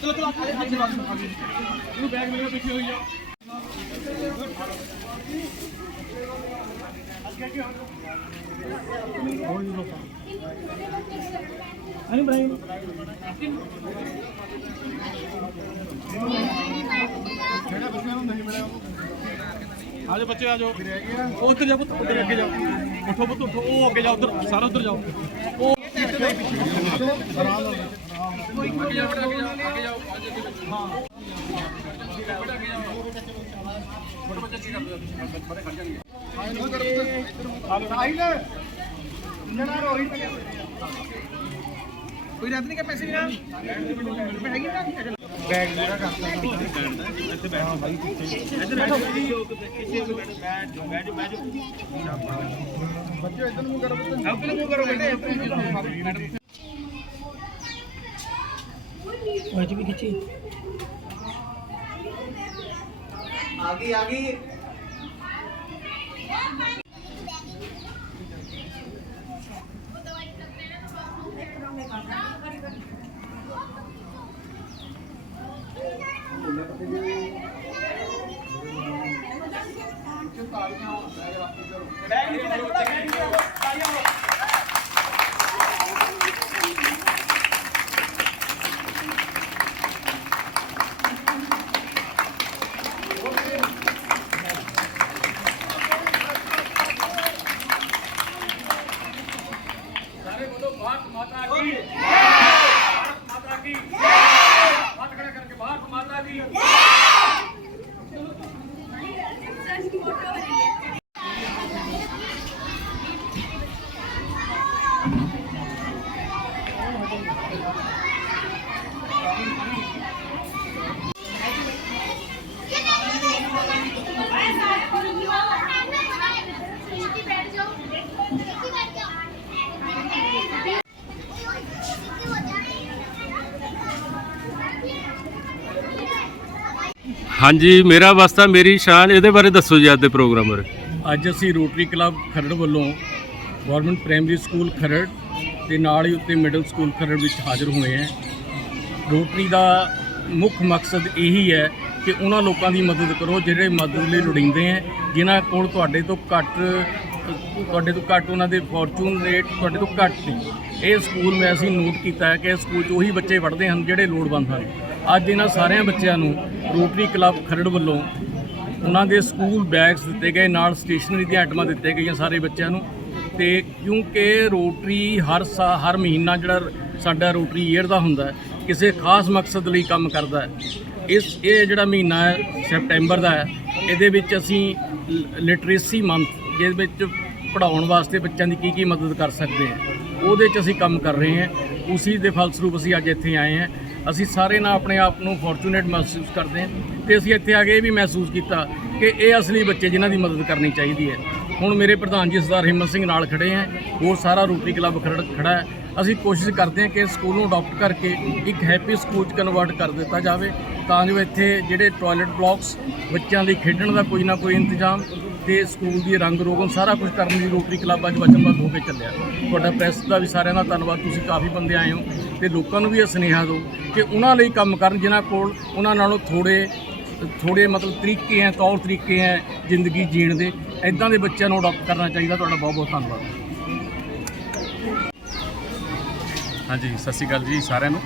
ਚਲੋ ਚਲੋ ਆਲੇ ਆਲੇ ਆਲੇ ਇਹਨੂੰ ਬੈਗ ਮੇਰੇ ਪਿੱਛੇ ਹੋਈ ਜਾ ਅਨੀ ਬ੍ਰਾਈਮ ਜਿਹੜਾ ਬੱਚਿਆਂ ਨੂੰ ਨਹੀਂ ਮਿਲਿਆ ਆਜੋ ਬੱਚੇ ਆਜੋ ਉੱਧਰ ਜਾ ਪੁੱਤ, ਉੱਧਰ ਅੱਗੇ ਜਾਓ। ਉੱਠੋ ਪੁੱਤ, ਉੱਠੋ। ਉਹ ਅੱਗੇ ਜਾਓ, ਉੱਧਰ, ਸਾਰਾ ਉੱਧਰ ਜਾਓ। ਉਹ ਆਰਾਮ ਨਾਲ ਅੱਗੇ ਜਾਓ ਅੱਗੇ ਜਾਓ ਅੱਗੇ ਜਾਓ ਹਾਂ ਛੋਟੇ ਬੱਚੇ ਕੀ ਕਰਦੇ ਆ ਬੜੇ ਖੜ ਜਾਣਗੇ ਆਈ ਲੈ। ਜਣਾ ਰੋਹਿਤ ਕੋਈ ਰਾਤ ਨਹੀਂ ਕਿ ਪੈਸੇ ਵੀਰਾ? ਹੈਗੀ ਨਾ? ਬੈਗ ਜਿਹੜਾ ਕਰਤਾ ਇੱਥੇ ਬੈਠੋ ਭਾਈ ਇੱਧਰ ਬੈਠੋ। ਵੀ ਬੈਠੋ। ਬੈਠ। ਬੈਠ ਬੱਚੇ ਇੱਧਰ ਨੂੰ ਕਰੋ ਆਪਣੇ ਨੂੰ ਕਰੋ ਬੇਟੇ ਮੈਡਮ। ਅੱਜ ਵੀ ਖਿੱਚੀ। ਬੈਗ ਨਹੀਂ ਕਿਹਦਾ ਬੈਗ ਨਹੀਂ ਹਾਂਜੀ, ਮੇਰਾ ਵਾਸਤਾ, ਮੇਰੀ ਸ਼ਾਨ, ਇਹਦੇ ਬਾਰੇ ਦੱਸੋ ਜੀ ਅੱਜ ਦੇ ਪ੍ਰੋਗਰਾਮ ਬਾਰੇ। ਅੱਜ ਅਸੀਂ ਰੋਟਰੀ ਕਲੱਬ ਖਰੜ ਵੱਲੋਂ ਗਵਰਨਮੈਂਟ ਪ੍ਰਾਇਮਰੀ ਸਕੂਲ ਖਰੜ ਤੇ ਨਾਲ ਹੀ ਉੱਤੇ ਮਿਡਲ ਸਕੂਲ ਖਰੜ ਵਿੱਚ ਹਾਜ਼ਰ ਹੋਏ ਹੈ। ਰੋਟਰੀ ਦਾ ਮੁੱਖ ਮਕਸਦ ਇਹੀ ਹੈ ਕਿ ਉਹਨਾਂ ਲੋਕਾਂ ਦੀ ਮਦਦ ਕਰੋ, ਜਿਹੜੇ ਮਦਦ ਲਈ ਲੋੜੀਂਦੇ ਹੈ, ਜਿਨ੍ਹਾਂ ਕੋਲ ਤੁਹਾਡੇ ਤੋਂ ਘੱਟ, ਤੁਹਾਡੇ ਤੋਂ ਘੱਟ ਉਹਨਾਂ ਦੇ ਫੋਰਚੂਨ ਰੇਟ ਤੁਹਾਡੇ ਤੋਂ ਘੱਟ ਸੀ। ਇਹ ਸਕੂਲ ਮੈਂ ਅਸੀਂ ਨੋਟ ਕੀਤਾ ਹੈ ਕਿ ਇਸ ਸਕੂਲ 'ਚ ਉਹੀ ਬੱਚੇ ਪੜ੍ਹਦੇ ਹਨ ਜਿਹੜੇ ਲੋੜਵੰਦ ਹਨ। ਅੱਜ ਇਹਨਾਂ ਸਾਰਿਆਂ ਬੱਚਿਆਂ ਨੂੰ ਰੋਟਰੀ ਕਲੱਬ ਖਰੜ ਵੱਲੋਂ ਉਹਨਾਂ ਦੇ ਸਕੂਲ ਬੈਗਸ ਦਿੱਤੇ ਗਏ, ਨਾਲ ਸਟੇਸ਼ਨਰੀ ਦੀਆਂ ਆਈਟਮਾਂ ਦਿੱਤੇ ਗਈਆਂ ਸਾਰੇ ਬੱਚਿਆਂ ਨੂੰ। ਤੇ ਕਿਉਂਕਿ ਰੋਟਰੀ ਹਰ ਸਾ, ਹਰ ਮਹੀਨਾ ਜਿਹੜਾ ਸਾਡਾ ਰੋਟਰੀ ਈਅਰ ਦਾ ਹੁੰਦਾ ਕਿਸੇ ਖਾਸ ਮਕਸਦ ਲਈ ਕੰਮ ਕਰਦਾ ਹੈ। ਇਸ, ਇਹ ਜਿਹੜਾ ਮਹੀਨਾ ਹੈ, ਸੈਪਟੈਂਬਰ ਦਾ ਹੈ, ਇਹਦੇ ਵਿੱਚ ਅਸੀਂ ਲਿਟਰੇਸੀ ਮੰਥ ਜਿਹਦੇ ਵਿੱਚ ਪੜਾਉਣ ਵਾਸਤੇ ਬੱਚਿਆਂ ਦੀ ਕੀ ਕੀ ਮਦਦ ਕਰ ਸਕਦੇ ਹਾਂ, ਉਹਦੇ 'ਚ ਅਸੀਂ ਕੰਮ ਕਰ ਰਹੇ ਹਾਂ। ਉਸੇ ਦੇ ਫਲਸਰੂਪ ਅਸੀਂ ਅੱਜ ਇੱਥੇ ਆਏ ਹਾਂ। ਅਸੀਂ ਸਾਰੇ ਨਾਲ ਆਪਣੇ ਆਪ ਨੂੰ ਫੋਰਚੂਨੇਟ ਮਹਿਸੂਸ ਕਰਦੇ ਹਾਂ ਤੇ ਅਸੀਂ ਇੱਥੇ ਆ ਕੇ ਇਹ ਵੀ ਮਹਿਸੂਸ ਕੀਤਾ ਕਿ ਇਹ ਅਸਲੀ ਬੱਚੇ ਜਿਨ੍ਹਾਂ ਦੀ ਮਦਦ ਕਰਨੀ ਚਾਹੀਦੀ ਹੈ। ਹੁਣ ਮੇਰੇ ਪ੍ਰਧਾਨ ਜੀ ਸਰਦਾਰ ਹਿੰਮਤ ਸਿੰਘ ਨਾਲ ਖੜੇ ਹੈ ਉਹ ਸਾਰਾ ਰੋਟਰੀ ਕਲੱਬ ਖਰੜ ਖੜਾ ਹੈ। ਅਸੀਂ ਕੋਸ਼ਿਸ਼ ਕਰਦੇ ਹਾਂ ਕਿ ਸਕੂਲ ਨੂੰ ਅਡਾਪਟ ਕਰਕੇ ਇੱਕ ਹੈਪੀ ਸਕੂਲ 'ਚ ਕਨਵਰਟ ਕਰ ਦਿੱਤਾ ਜਾਵੇ। ਤਾਂ ਜੋ ਇੱਥੇ ਜਿਹੜੇ ਟਾਇਲਟ ਬਲਾਕਸ ਬੱਚਿਆਂ ਲਈ ਖੇਡਣ ਦਾ ਕੋਈ ਨਾ ਕੋਈ ਇੰਤਜ਼ਾਮ ਤੇ ਸਕੂਲ ਦੀ ਰੰਗ ਰੋਗਨ ਸਾਰਾ ਕੁਝ ਕਰਨ ਦੀ ਰੋਟਰੀ ਕਲੱਬ ਅੱਜ ਵਚਨਬੱਧ ਹੋ ਕੇ ਚੱਲਿਆ। ਤੁਹਾਡਾ ਪ੍ਰੈਸ ਦਾ ਵੀ ਸਾਰਿਆਂ ਦਾ ਧੰਨਵਾਦ। ਤੁਸੀਂ ਕਾਫੀ ਬੰਦੇ ਆਏ ਹੋ ਤੇ ਲੋਕਾਂ ਨੂੰ ਵੀ ਇਹ ਸੁਨੇਹਾ ਦਿਓ ਕਿ ਉਹਨਾਂ ਲਈ ਕੰਮ ਕਰਨ ਜਿਨ੍ਹਾਂ ਕੋਲ ਉਹਨਾਂ ਨਾਲੋਂ ਥੋੜੇ ਥੋੜੇ ਮਤਲਬ ਤਰੀਕੇ ਹੈ, ਤੌਰ ਤਰੀਕੇ ਹੈ ਜ਼ਿੰਦਗੀ ਜੀਣ ਦੇ। ਐਦਾਂ ਦੇ ਬੱਚਿਆਂ ਨੂੰ ਅਡਾਪਟ ਕਰਨਾ ਚਾਹੀਦਾ, ਤੁਹਾਡਾ ਬਹੁਤ ਬਹੁਤ ਧੰਨਵਾਦ। ਹਾਂਜੀ, ਸਤਿ ਸ਼੍ਰੀ ਅਕਾਲ ਜੀ ਸਾਰਿਆਂ ਨੂੰ।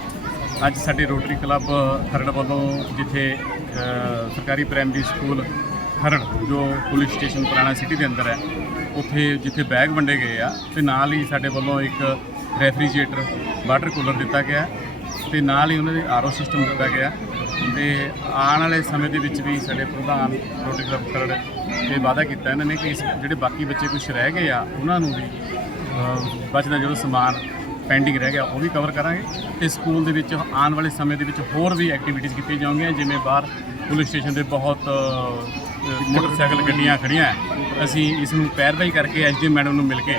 ਅੱਜ ਸਾਡੇ ਰੋਟਰੀ ਕਲੱਬ ਖਰੜ ਵੱਲੋਂ ਜਿੱਥੇ ਸਰਕਾਰੀ ਪ੍ਰਾਇਮਰੀ ਸਕੂਲ ਖਰੜ, ਜੋ ਪੁਲਿਸ ਸਟੇਸ਼ਨ ਪੁਰਾਣਾ ਸਿਟੀ ਦੇ ਅੰਦਰ ਹੈ, ਉੱਥੇ ਜਿੱਥੇ ਬੈਗ ਵੰਡੇ ਗਏ ਆ, ਤੇ ਨਾਲ ਹੀ ਸਾਡੇ ਵੱਲੋਂ ਇੱਕ ਰੈਫਰੀਜਰੇਟਰ ਵਾਟਰ ਕੂਲਰ ਦਿੱਤਾ ਗਿਆ, ਤੇ ਨਾਲ ਹੀ ਉਹਨਾਂ ਦੇ ਆਰਓ ਸਿਸਟਮ ਦਿੱਤਾ ਗਿਆ। ਤੇ ਆਉਣ ਵਾਲੇ ਸਮੇਂ ਦੇ ਵਿੱਚ ਵੀ ਸਾਡੇ ਪ੍ਰਧਾਨ ਰੋਟਰੀ ਕਲੱਬ ਖਰੜ ਇਹ ਵਾਅਦਾ ਕੀਤਾ ਇਹਨਾਂ ਨੇ ਕਿ ਇਸ ਜਿਹੜੇ ਬਾਕੀ ਬੱਚੇ ਕੁਝ ਰਹਿ ਗਏ ਆ ਉਹਨਾਂ ਨੂੰ ਵੀ ਅ, ਬਚਦਾ ਜਦੋਂ ਸਮਾਨ ਪੈਂਡਿੰਗ ਰਹਿ ਗਿਆ ਉਹ ਵੀ ਕਵਰ ਕਰਾਂਗੇ ਤੇ ਸਕੂਲ ਦੇ ਵਿੱਚ ਆਉਣ ਵਾਲੇ ਸਮੇਂ ਦੇ ਵਿੱਚ ਹੋਰ ਵੀ ਐਕਟੀਵਿਟੀਜ਼ ਕੀਤੀਆਂ ਜਾਣਗੀਆਂ ਜਿਵੇਂ ਬਾਹਰ ਪੁਲਿਸ ਸਟੇਸ਼ਨ ਦੇ ਬਹੁਤ ਮੋਟਰਸਾਈਕਲ ਗੱਡੀਆਂ ਖੜੀਆਂ ਅਸੀਂ ਇਸ ਨੂੰ ਪੈਰਵਾਈ ਕਰਕੇ ਐਸਡੀ ਮੈਡਮ ਨੂੰ ਮਿਲ ਕੇ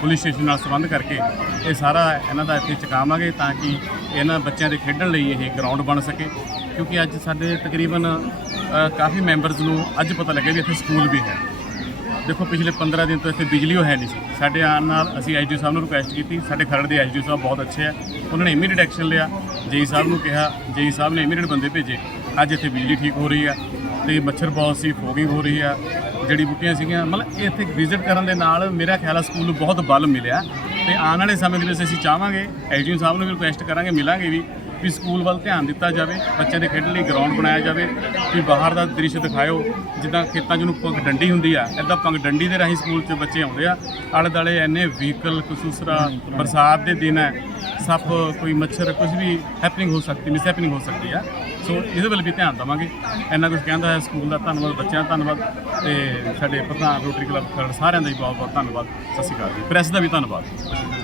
ਪੁਲਿਸ ਸਟੇਸ਼ਨ ਨਾਲ ਸੰਬੰਧ ਕਰਕੇ ਇਹ ਸਾਰਾ ਇਹਨਾਂ ਦਾ ਇੱਥੇ ਚੁਕਾਵਾਂਗੇ ਤਾਂ ਕਿ ਇਹਨਾਂ ਬੱਚਿਆਂ ਦੇ ਖੇਡਣ ਲਈ ਇਹ ਗਰਾਊਂਡ ਬਣ ਸਕੇ। ਕਿਉਂਕਿ ਅੱਜ ਸਾਡੇ ਤਕਰੀਬਨ ਕਾਫੀ ਮੈਂਬਰਸ ਨੂੰ ਅੱਜ ਪਤਾ ਲੱਗਿਆ ਵੀ ਇੱਥੇ ਸਕੂਲ ਵੀ ਹੈ। ਦੇਖੋ, ਪਿਛਲੇ 15 ਦਿਨ ਤੋਂ ਇੱਥੇ ਬਿਜਲੀ ਉਹ ਹੈ ਨਹੀਂ ਸੀ। ਸਾਡੇ ਆਉਣ ਨਾਲ ਅਸੀਂ ਐਸਡੀਓ ਸਾਹਿਬ ਨੂੰ ਰਿਕੁਐਸਟ ਕੀਤੀ। ਸਾਡੇ ਖਰੜ ਦੇ ਐਸਡੀਓ ਸਾਹਿਬ ਬਹੁਤ ਅੱਛੇ ਆ। ਉਹਨਾਂ ਨੇ ਇਮੀਡੀਏਟ ਐਕਸ਼ਨ ਲਿਆ। ਜੇਈ ਸਾਹਿਬ ਨੂੰ ਕਿਹਾ। ਜੇਈ ਸਾਹਿਬ ਨੇ ਇਮੀਡੀਏਟ ਬੰਦੇ ਭੇਜੇ। ਅੱਜ ਇੱਥੇ ਬਿਜਲੀ ਠੀਕ ਹੋ ਰਹੀ ਆ ਤੇ ਮੱਛਰ ਬਹੁਤ ਸੀ ਫੋਗਿੰਗ ਹੋ ਰਹੀ ਆ। ਜੜੀ ਬੂਟੀਆਂ ਸੀਗੀਆਂ, ਮਤਲਬ ਇੱਥੇ ਵਿਜ਼ਿਟ ਕਰਨ ਦੇ ਨਾਲ ਮੇਰਾ ਖਿਆਲ ਆ ਸਕੂਲ ਨੂੰ ਬਹੁਤ ਬਲ ਮਿਲਿਆ। ਤੇ ਆਉਣ ਵਾਲੇ ਸਮੇਂ ਦੇ ਵਿੱਚ ਅਸੀਂ ਚਾਹਾਂਗੇ ਐਸਡੀਓ ਸਾਹਿਬ ਨੂੰ ਵੀ ਰਿਕੁਐਸਟ ਕਰਾਂਗੇ, ਮਿਲਾਂਗੇ ਵੀ। ਵੀ ਸਕੂਲ ਵੱਲ ਧਿਆਨ ਦਿੱਤਾ ਜਾਵੇ, ਬੱਚਿਆਂ ਦੇ ਖੇਡਣ ਲਈ ਗਰਾਊਂਡ ਬਣਾਇਆ ਜਾਵੇ, ਵੀ ਬਾਹਰ ਦਾ ਦ੍ਰਿਸ਼ ਦਿਖਾਇਓ, ਜਿੱਦਾਂ ਖੇਤਾਂ 'ਚ ਨੂੰ ਪੰਗ ਡੰਡੀ ਹੁੰਦੀ ਆ ਐਦਾਂ ਪੰਗ ਡੰਡੀ ਦੇ ਰਾਹੀਂ ਸਕੂਲ 'ਚ ਬੱਚੇ ਆਉਂਦੇ ਆ। ਆਲੇ ਦਾਲੇ ਐਨੇ ਵਹੀਕਲ ਕਸੂਸਰਾ ਬਰਸਾਤ ਦੇ ਦਿਨ ਹੈ, ਸੱਪ, ਕੋਈ ਮੱਛਰ ਕੁਝ ਵੀ ਹੈਪਨਿੰਗ ਹੋ ਸਕਦੀ ਮਿਸ ਹੈਪਨਿੰਗ ਹੋ ਸਕਦੀ ਆ। ਸੋ ਇਹਦੇ ਵੱਲ ਵੀ ਧਿਆਨ ਦੇਵਾਂਗੇ। ਇੰਨਾ ਕੁਝ ਕਹਿੰਦਾ ਹੈ ਸਕੂਲ ਦਾ ਧੰਨਵਾਦ, ਬੱਚਿਆਂ ਦਾ ਧੰਨਵਾਦ, ਤੇ ਸਾਡੇ ਪ੍ਰਧਾਨ ਰੋਟਰੀ ਕਲੱਬ ਖਰੜ ਸਾਰਿਆਂ ਦਾ ਹੀ ਬਹੁਤ ਬਹੁਤ ਧੰਨਵਾਦ। ਸਤਿ ਸ਼੍ਰੀ ਅਕਾਲ ਜੀ। ਪ੍ਰੈਸ ਦਾ ਵੀ ਧੰਨਵਾਦ।